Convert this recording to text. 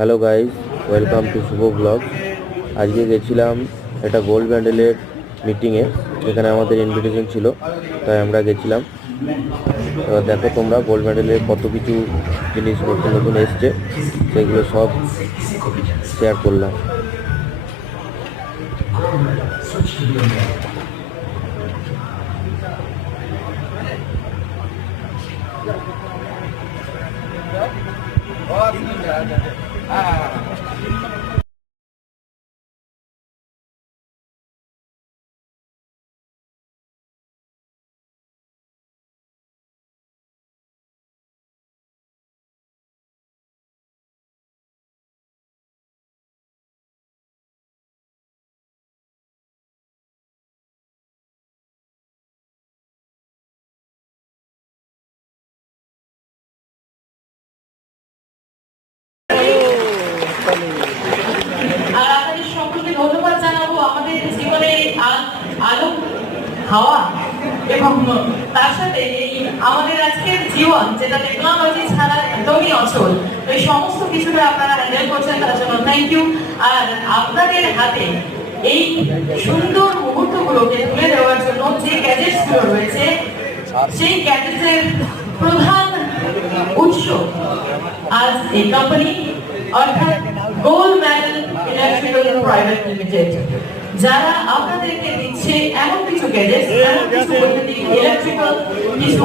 Hello guys, welcome to Shubho blog. আজকে গেছিলাম একটা গোল্ড ব্যান্ডেলের মিটিংয়ে, যেখানে আমাদের ইনভিটেশন ছিল, তাই আমরা গেছিলাম। এবার দেখো তোমরা গোল্ড ব্যান্ডেলের কত কিছু জিনিস নতুন নতুন এসছে, সেগুলো সব শেয়ার করলাম। আর আপনাদের সকলকে ধন্যবাদ জানাবো আমাদের জীবনে আলো হাওয়া এবং তার সাথে এই আমাদের আজকের জীবন যেটা টেকনোলজি ছাড়া একদমই অচল, এই সমস্ত কিছুটা আপনারা হ্যান্ডেল করছেন, তার জন্য থ্যাংক ইউ। আর আপনাদের হাতে এই সুন্দর মুহূর্তগুলোকে তুলে দেওয়ার জন্য যে গ্যাজেটসগুলো রয়েছে, সেই গ্যাজেটসের প্রধান উৎস আজ এই কোম্পানি, অর্থাৎ gold medal electrical private limited, যারা আপনাদেরকে দিচ্ছে এমন কিছু গ্যাজেটস, এমন কিছু বৈদ্যুতিক ইলেকট্রিক্যাল কিছু